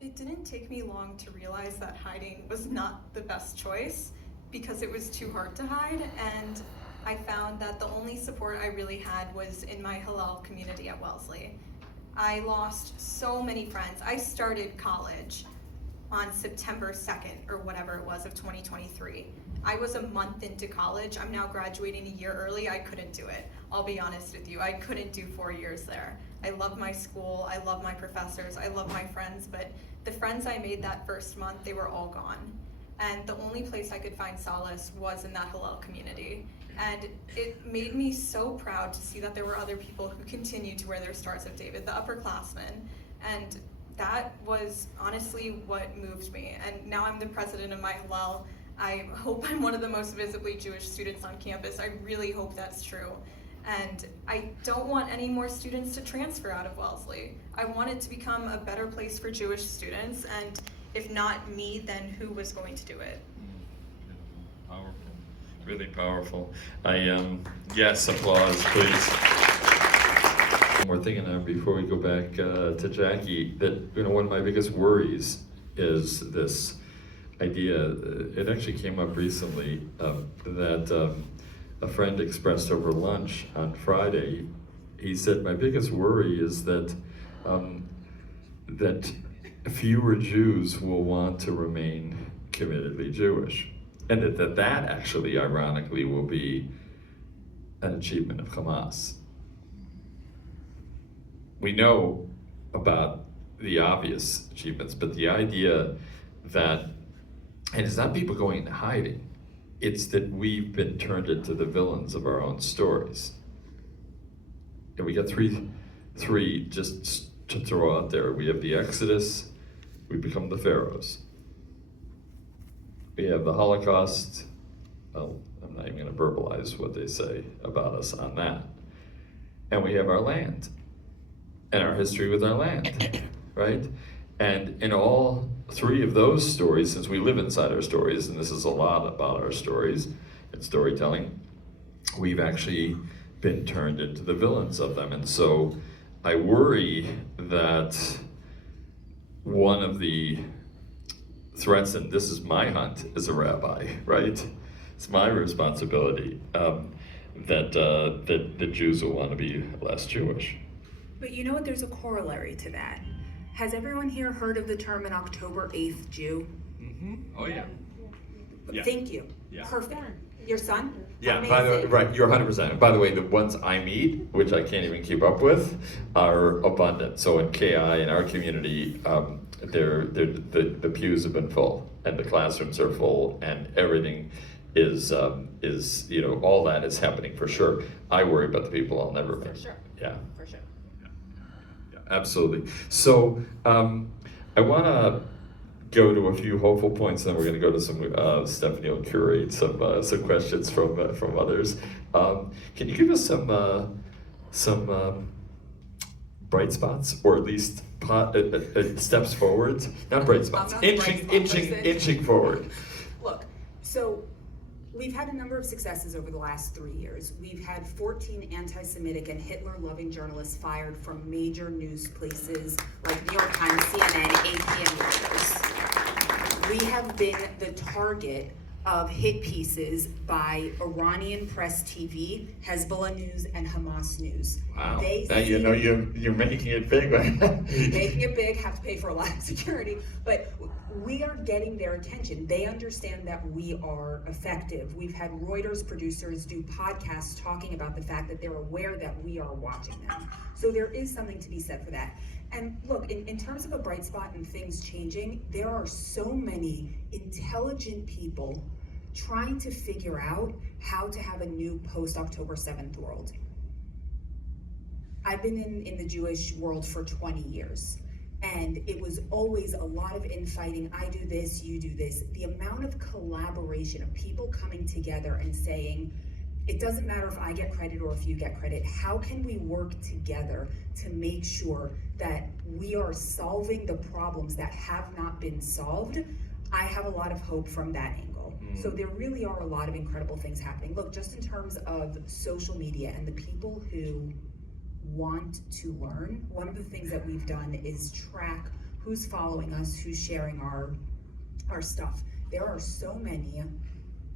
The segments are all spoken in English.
It didn't take me long to realize that hiding was not the best choice because it was too hard to hide, and I found that the only support I really had was in my Hillel community at Wellesley. I lost so many friends. I started college on September 2nd or whatever it was of 2023. I was a month into college. I'm now graduating a year early. I couldn't do it. I'll be honest with you. I couldn't do 4 years there. I love my school. I love my professors. I love my friends, but the friends I made that first month, they were all gone. And the only place I could find solace was in that Hillel community. And it made me so proud to see that there were other people who continued to wear their Stars of David, the upperclassmen. And that was honestly what moved me. And now I'm the president of my Hillel. I hope I'm one of the most visibly Jewish students on campus. I really hope that's true. And I don't want any more students to transfer out of Wellesley. I want it to become a better place for Jewish students, and if not me, then who was going to do it? Powerful, really powerful. Yes, applause, please. One more thing, and before we go back to Jacki, that one of my biggest worries is this idea. It actually came up recently that a friend expressed over lunch on Friday. He said, "My biggest worry is that that fewer Jews will want to remain committedly Jewish, and that actually, ironically, will be an achievement of Hamas." We know about the obvious achievements, but the idea that, and it's not people going into hiding, it's that we've been turned into the villains of our own stories. And we got three just to throw out there. We have the Exodus, we become the Pharaohs. We have the Holocaust. Well, I'm not even going to verbalize what they say about us on that. And we have our land and our history with our land, right? And in all three of those stories, since we live inside our stories, and this is a lot about our stories and storytelling, we've actually been turned into the villains of them. And so I worry that one of the threats, and this is my hunt as a rabbi, right? It's my responsibility, that the Jews will want to be less Jewish. But you know what, there's a corollary to that. Has everyone here heard of the term an October 8th Jew? Mm-hmm. Oh yeah. Yeah. Thank you. Yeah. Perfect. Your son? Yeah, Amazing. by the way, right, you're 100%. By the way, the ones I meet, which I can't even keep up with, are abundant. So in KI, in our community, the pews have been full, and the classrooms are full, and everything is all that is happening for sure. I worry about the people I'll never meet. For sure. Yeah. For sure. Yeah, absolutely. So I want to go to a few hopeful points, and then we're going to go to some. Stephanie will curate some questions from others. Can you give us some bright spots, or at least steps forward? Not bright spots. Inching forward. Look, so we've had a number of successes over the last 3 years. We've had 14 anti-Semitic and Hitler-loving journalists fired from major news places like New York Times, CNN, AP, and Reuters. We have been the target of hit pieces by Iranian press TV, Hezbollah News, and Hamas News. Wow. You're making it big. Making it big, have to pay for a lot of security, but we are getting their attention. They understand that we are effective. We've had Reuters producers do podcasts talking about the fact that they're aware that we are watching them. So there is something to be said for that. And look, in terms of a bright spot and things changing, there are so many intelligent people trying to figure out how to have a new post-October 7th world. I've been in the Jewish world for 20 years, and it was always a lot of infighting. I do this, you do this. The amount of collaboration of people coming together and saying, it doesn't matter if I get credit or if you get credit. How can we work together to make sure that we are solving the problems that have not been solved? I have a lot of hope from that angle. So there really are a lot of incredible things happening. Look, just in terms of social media and the people who want to learn, one of the things that we've done is track who's following us, who's sharing our stuff. There are so many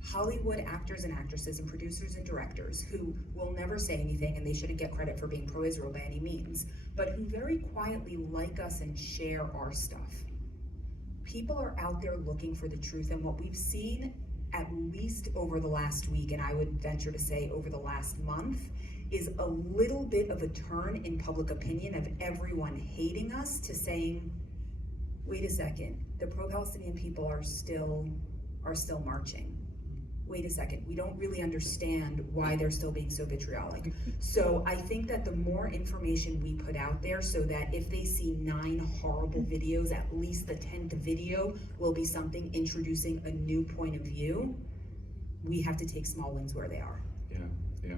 Hollywood actors and actresses and producers and directors who will never say anything, and they shouldn't get credit for being pro-Israel by any means, but who very quietly like us and share our stuff. People are out there looking for the truth, and what we've seen, at least over the last week, and I would venture to say over the last month, is a little bit of a turn in public opinion of everyone hating us to saying, wait a second, the pro-Palestinian people are still marching. Wait a second, we don't really understand why they're still being so vitriolic. So I think that the more information we put out there, so that if they see 9 horrible videos, at least the 10th video will be something introducing a new point of view. We have to take small wins where they are. Yeah.